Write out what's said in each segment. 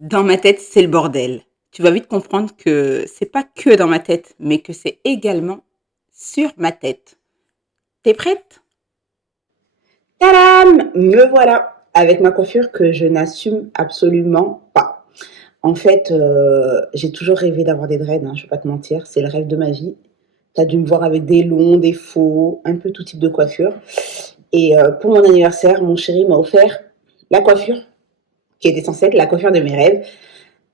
Dans ma tête, c'est le bordel. Tu vas vite comprendre que c'est pas que dans ma tête, mais que c'est également sur ma tête. T'es prête? Tadam! Me voilà avec ma coiffure que je n'assume absolument pas. En fait, j'ai toujours rêvé d'avoir des dreads, hein, je vais pas te mentir, c'est le rêve de ma vie. Tu as dû me voir avec des longs, des faux, un peu tout type de coiffure. Et pour mon anniversaire, mon chéri m'a offert la coiffure qui était censée être la coiffure de mes rêves.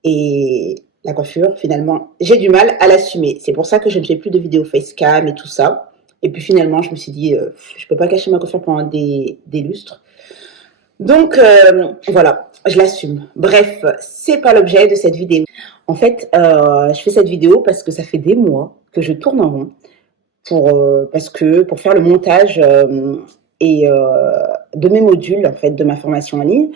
Et la coiffure, finalement, j'ai du mal à l'assumer. C'est pour ça que je ne fais plus de vidéos facecam et tout ça. Et puis finalement, je me suis dit, je peux pas cacher ma coiffure pendant des lustres. Donc voilà, je l'assume. Bref, c'est pas l'objet de cette vidéo. En fait, je fais cette vidéo parce que ça fait des mois que je tourne en rond pour faire le montage et de mes modules en fait de ma formation en ligne.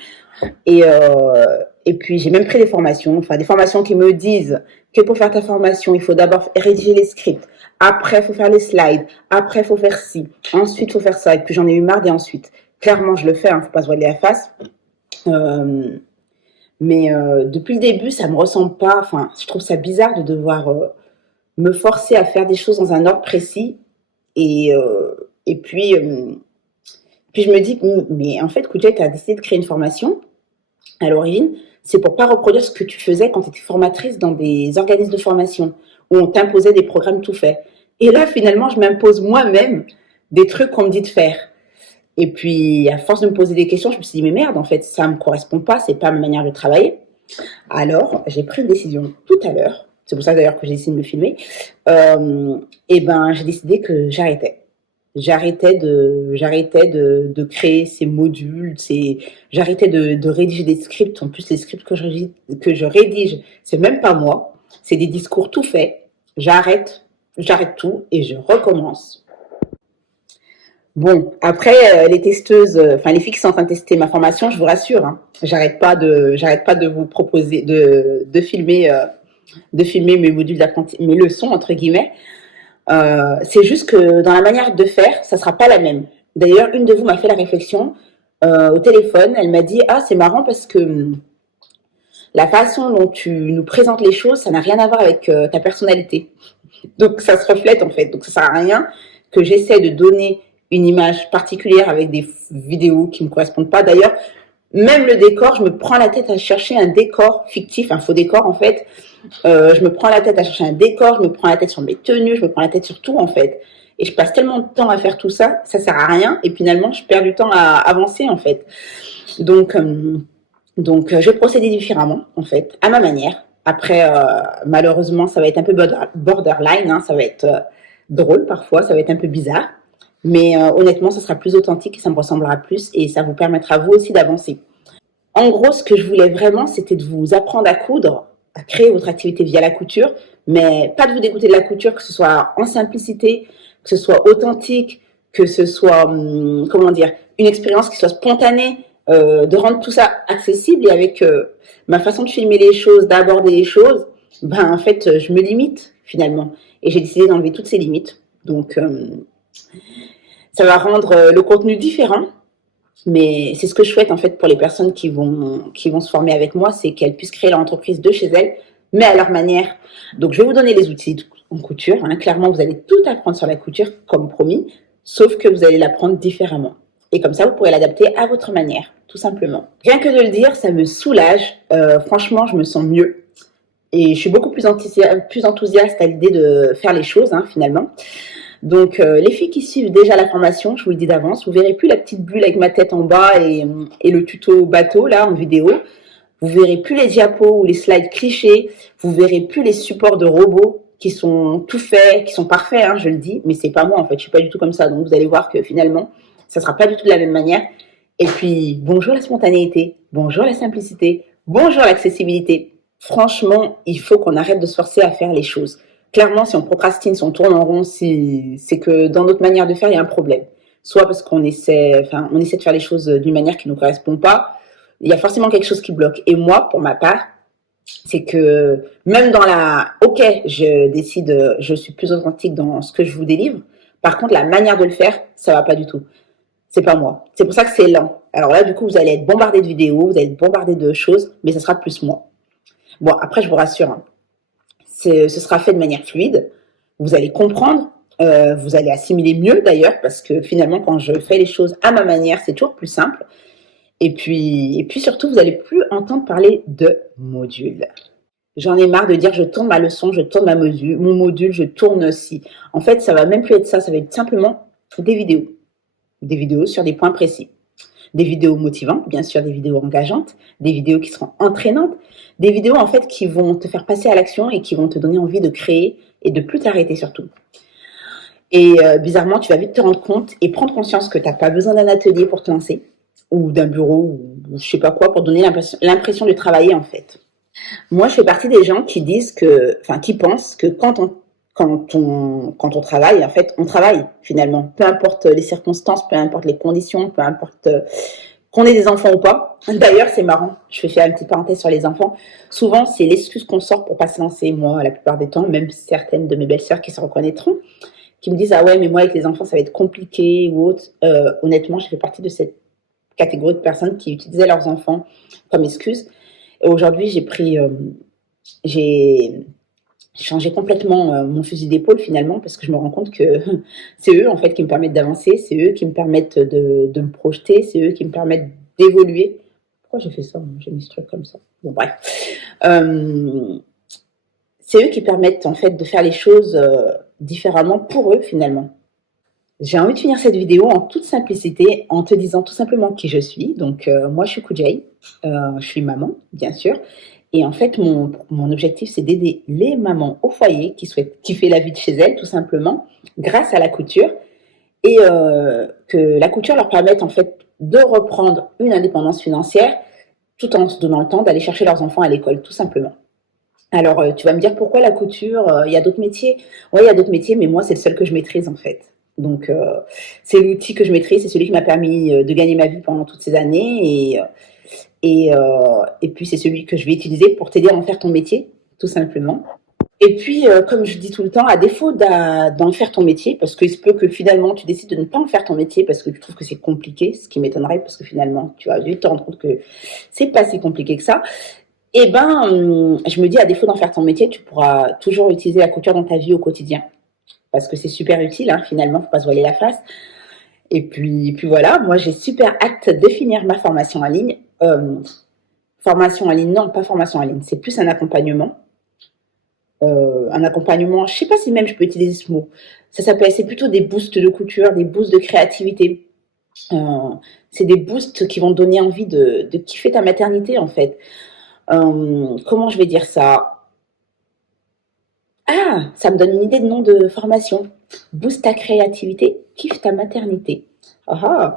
Et puis j'ai même pris des formations, enfin des formations qui me disent que pour faire ta formation, il faut d'abord rédiger les scripts, après il faut faire les slides, après il faut faire ci, ensuite il faut faire ça. Et puis j'en ai eu marre des ensuite. Clairement, je le fais, hein, faut pas se voiler la face. Euh, mais depuis le début, ça me ressemble pas. Enfin, je trouve ça bizarre de devoir me forcer à faire des choses dans un ordre précis. Et, euh, et puis, euh, puis je me dis, mais en fait, Koudjet, tu as décidé de créer une formation à l'origine, c'est pour pas reproduire ce que tu faisais quand tu étais formatrice dans des organismes de formation où on t'imposait des programmes tout faits. Et là, finalement, je m'impose moi-même des trucs qu'on me dit de faire. Et puis, à force de me poser des questions, je me suis dit, mais merde, en fait, ça me correspond pas, c'est pas ma manière de travailler. Alors, j'ai pris une décision tout à l'heure. C'est pour ça d'ailleurs que j'ai décidé de me filmer. Et ben, j'ai décidé que j'arrêtais. J'arrêtais de créer ces modules, j'arrêtais de rédiger des scripts. En plus, les scripts que je rédige, c'est même pas moi. C'est des discours tout faits. J'arrête tout et je recommence. Bon, après, les testeuses, enfin les filles qui sont en train de tester ma formation, je vous rassure, hein, j'arrête pas de vous proposer de filmer mes modules d'apprenti, mes leçons entre guillemets. C'est juste que dans la manière de faire, ça sera pas la même. D'ailleurs, une de vous m'a fait la réflexion au téléphone. Elle m'a dit ah c'est marrant parce que la façon dont tu nous présentes les choses, ça n'a rien à voir avec ta personnalité. Donc ça se reflète en fait. Donc ça sert à rien que j'essaie de donner une image particulière avec des vidéos qui me correspondent pas. D'ailleurs, même le décor, je me prends la tête à chercher un décor fictif, un faux décor en fait. Je me prends la tête à chercher un décor, je me prends la tête sur mes tenues, je me prends la tête sur tout en fait. Et je passe tellement de temps à faire tout ça, ça sert à rien. Et finalement, je perds du temps à avancer en fait. Donc, je vais procéder différemment en fait, à ma manière. Après, malheureusement, ça va être un peu borderline, hein, ça va être drôle parfois, ça va être un peu bizarre. Mais honnêtement, ça sera plus authentique et ça me ressemblera plus et ça vous permettra vous aussi d'avancer. En gros, ce que je voulais vraiment, c'était de vous apprendre à coudre, à créer votre activité via la couture, mais pas de vous dégoûter de la couture, que ce soit en simplicité, que ce soit authentique, que ce soit, comment dire, une expérience qui soit spontanée, de rendre tout ça accessible et avec ma façon de filmer les choses, d'aborder les choses, ben en fait, je me limite finalement. Et j'ai décidé d'enlever toutes ces limites. Donc, ça va rendre le contenu différent, mais c'est ce que je souhaite en fait pour les personnes qui vont se former avec moi, c'est qu'elles puissent créer leur entreprise de chez elles, mais à leur manière. Donc je vais vous donner les outils en couture. Hein. Clairement, vous allez tout apprendre sur la couture, comme promis, sauf que vous allez l'apprendre différemment. Et comme ça, vous pourrez l'adapter à votre manière, tout simplement. Rien que de le dire, ça me soulage. Franchement, je me sens mieux. Et je suis beaucoup plus enthousiaste à l'idée de faire les choses, hein, finalement. Donc, les filles qui suivent déjà la formation, je vous le dis d'avance, vous verrez plus la petite bulle avec ma tête en bas et le tuto bateau là en vidéo. Vous verrez plus les diapos ou les slides clichés. Vous verrez plus les supports de robots qui sont tout faits, qui sont parfaits, hein, je le dis, mais c'est pas moi en fait. Je suis pas du tout comme ça. Donc, vous allez voir que finalement, ça sera pas du tout de la même manière. Et puis, bonjour la spontanéité, bonjour la simplicité, bonjour l'accessibilité. Franchement, il faut qu'on arrête de se forcer à faire les choses. Clairement, si on procrastine, si on tourne en rond, c'est que dans notre manière de faire, il y a un problème. Soit parce qu'on essaie, on essaie de faire les choses d'une manière qui ne nous correspond pas. Il y a forcément quelque chose qui bloque. Et moi, pour ma part, c'est que même dans ok, je décide, je suis plus authentique dans ce que je vous délivre. Par contre, la manière de le faire, ça va pas du tout. C'est pas moi. C'est pour ça que c'est lent. Alors là, du coup, vous allez être bombardé de vidéos, vous allez être bombardé de choses, mais ça sera plus moi. Bon, après, je vous rassure, hein, ce sera fait de manière fluide. Vous allez comprendre, vous allez assimiler mieux d'ailleurs, parce que finalement, quand je fais les choses à ma manière, c'est toujours plus simple. Et puis surtout, vous n'allez plus entendre parler de module. J'en ai marre de dire je tourne ma leçon, je tourne mon module, je tourne aussi. En fait, ça va même plus être ça, ça va être simplement des vidéos sur des points précis. Des vidéos motivantes, bien sûr, des vidéos engageantes, des vidéos qui seront entraînantes, des vidéos en fait qui vont te faire passer à l'action et qui vont te donner envie de créer et de plus t'arrêter surtout. Et bizarrement, tu vas vite te rendre compte et prendre conscience que tu n'as pas besoin d'un atelier pour te lancer ou d'un bureau ou je sais pas quoi pour donner l'impression de travailler en fait. Moi, je fais partie des gens qui disent qui pensent que quand on travaille, en fait, on travaille finalement. Peu importe les circonstances, peu importe les conditions, peu importe qu'on ait des enfants ou pas. D'ailleurs, c'est marrant, je vais faire une petite parenthèse sur les enfants. Souvent, c'est l'excuse qu'on sort pour pas se lancer. Moi, la plupart des temps, même certaines de mes belles-sœurs qui se reconnaîtront, qui me disent ah ouais, mais moi avec les enfants, ça va être compliqué ou autre. Honnêtement, je fais partie de cette catégorie de personnes qui utilisaient leurs enfants comme excuse. Et aujourd'hui, j'ai changé complètement mon fusil d'épaule finalement parce que je me rends compte que c'est eux en fait qui me permettent d'avancer, c'est eux qui me permettent de me projeter, c'est eux qui me permettent d'évoluer. Pourquoi j'ai fait ça? J'ai mis ce truc comme ça. Bon bref. C'est eux qui permettent en fait de faire les choses différemment pour eux finalement. J'ai envie de finir cette vidéo en toute simplicité en te disant tout simplement qui je suis. Donc moi je suis Koujay, je suis maman bien sûr. Et en fait mon objectif c'est d'aider les mamans au foyer qui souhaitent kiffer la vie de chez elles tout simplement grâce à la couture. Et que la couture leur permette en fait de reprendre une indépendance financière tout en se donnant le temps d'aller chercher leurs enfants à l'école tout simplement. Alors tu vas me dire pourquoi la couture, il y a d'autres métiers? Oui, il y a d'autres métiers mais moi c'est le seul que je maîtrise en fait. Donc c'est l'outil que je maîtrise, c'est celui qui m'a permis de gagner ma vie pendant toutes ces années et puis c'est celui que je vais utiliser pour t'aider à en faire ton métier tout simplement. Et puis comme je dis tout le temps, à défaut d'en faire ton métier, parce qu'il se peut que finalement tu décides de ne pas en faire ton métier parce que tu trouves que c'est compliqué, ce qui m'étonnerait parce que finalement tu vas vite te rendre compte que c'est pas si compliqué que ça. Eh ben, je me dis à défaut d'en faire ton métier, tu pourras toujours utiliser la couture dans ta vie au quotidien. Parce que c'est super utile, hein, finalement, faut pas se voiler la face. Et puis voilà, moi j'ai super hâte de finir ma formation en ligne. Formation en ligne, non, pas formation en ligne, c'est plus un accompagnement. Un accompagnement, je sais pas si même je peux utiliser ce mot. C'est plutôt des boosts de couture, des boosts de créativité. C'est des boosts qui vont te donner envie de kiffer ta maternité en fait. Comment je vais dire ça? Ah, ça me donne une idée de nom de formation. Boost ta créativité, kiffe ta maternité. Ah,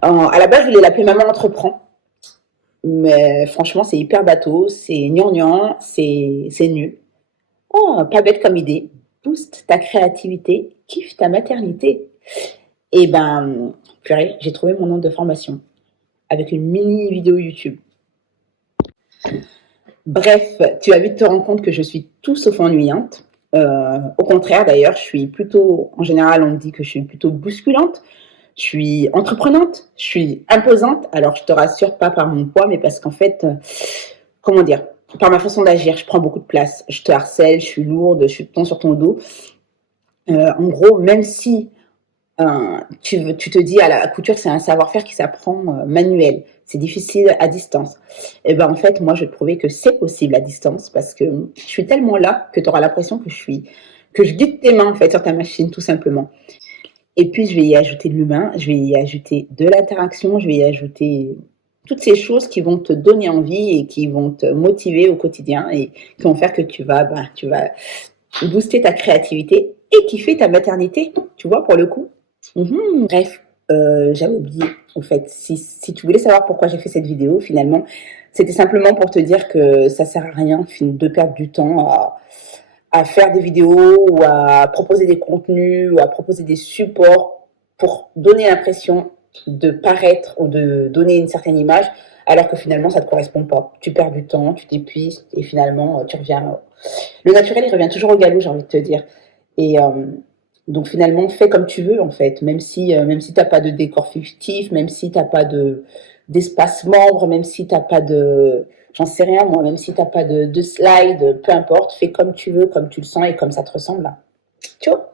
à la base, je voulais l'appeler Maman Entreprend. Mais franchement, c'est hyper bateau, c'est gnangnan, c'est nul. Oh, pas bête comme idée. Boost ta créativité, kiffe ta maternité. Et ben, purée, j'ai trouvé mon nom de formation avec une mini vidéo YouTube. Bref, tu vas vite te rendre compte que je suis tout sauf ennuyante. Au contraire, d'ailleurs, je suis plutôt, en général, on me dit que je suis plutôt bousculante. Je suis entreprenante, je suis imposante. Alors, je te rassure, pas par mon poids, mais parce qu'en fait, comment dire, par ma façon d'agir, je prends beaucoup de place. Je te harcèle, je suis lourde, je suis tout le temps sur ton dos. En gros, même si tu te dis à la couture, c'est un savoir-faire qui s'apprend manuel. C'est difficile à distance. Et ben en fait, moi, je trouvais que c'est possible à distance parce que je suis tellement là que tu auras l'impression que je guide tes mains en fait sur ta machine, tout simplement. Et puis, je vais y ajouter de l'humain, je vais y ajouter de l'interaction, je vais y ajouter toutes ces choses qui vont te donner envie et qui vont te motiver au quotidien et qui vont faire que tu vas booster ta créativité et kiffer ta maternité, tu vois, pour le coup. Bref, j'avais oublié, en fait, si tu voulais savoir pourquoi j'ai fait cette vidéo, finalement, c'était simplement pour te dire que ça sert à rien de perdre du temps à faire des vidéos ou à proposer des contenus ou à proposer des supports pour donner l'impression de paraître ou de donner une certaine image alors que finalement ça ne te correspond pas. Tu perds du temps, tu t'épuises et finalement tu reviens. Le naturel il revient toujours au galop, j'ai envie de te dire. Et donc finalement fais comme tu veux en fait, même si t'as pas de décor fictif, même si t'as pas d'espace membre, même si t'as pas de J'en sais rien, moi, même si t'as pas de slide, peu importe, fais comme tu veux, comme tu le sens et comme ça te ressemble. Ciao.